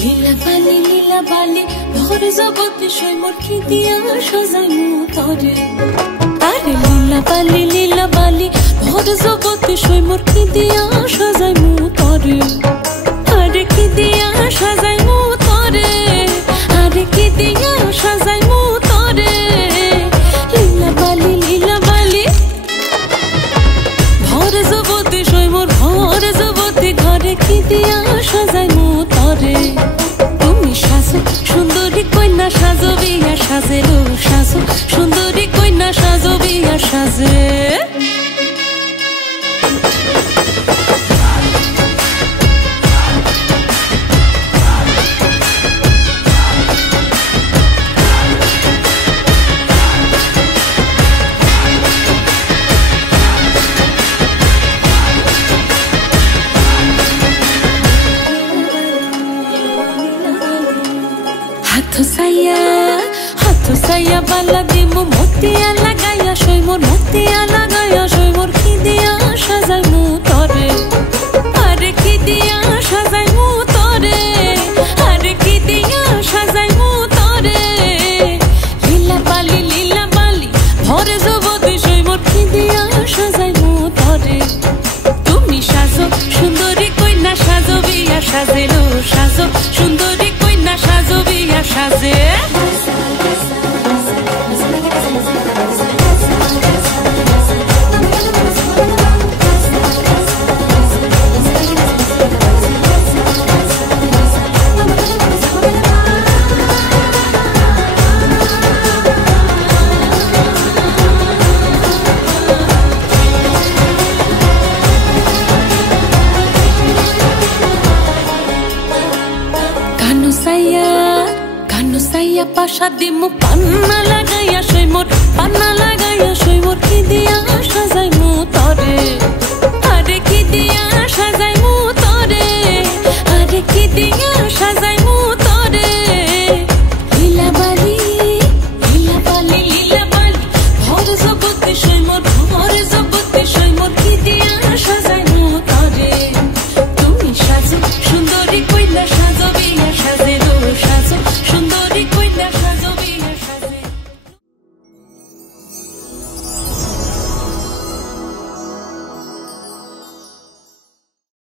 লীলা বালি ভর জগতে সই মোর কি দিয়া সাজাইমু তরে। আরে লীলা বালি ভর জগতে সই মোর কি দিয়া সাজাইমু তরে। আরে কি দিয়া সাজাইমু তরে, আরে কি দিয়া সাজাইমু তরে। লীলা বালি ভর জগতে সই মোর ভর জগতে ঘরে কি দিয়া সাজাইমু তরে। তুমি সাজো সুন্দরী কন্যা সাজো বিয়া সাজে গো সাজো সুন্দরী কন্যা সাজো বিয়া সাজে। হাথ সাইয়া বালা দিমু মতিয়া লাগাইয়া সই মোর মতিয়া লাগাইয়া সই মোর কি দিয়া সাজাইমু তরে। আরে কি দিয়া সাজাইমু তরে, আরে কি দিয়া সাজাইমু তরে। লীলা বালি ভরে জগতে সই মোর কি দিয়া সাজাইমু তরে। তুমি সাজো সুন্দরী কন্যা সাজো বিয়া সাজে লো সাজো সুন্দরী কন্যা সাজো বিয়া সাজে। কানু সাইয়া পাশা দিমু পান্না লাগাইয়া সই মোর পান্না লাগাই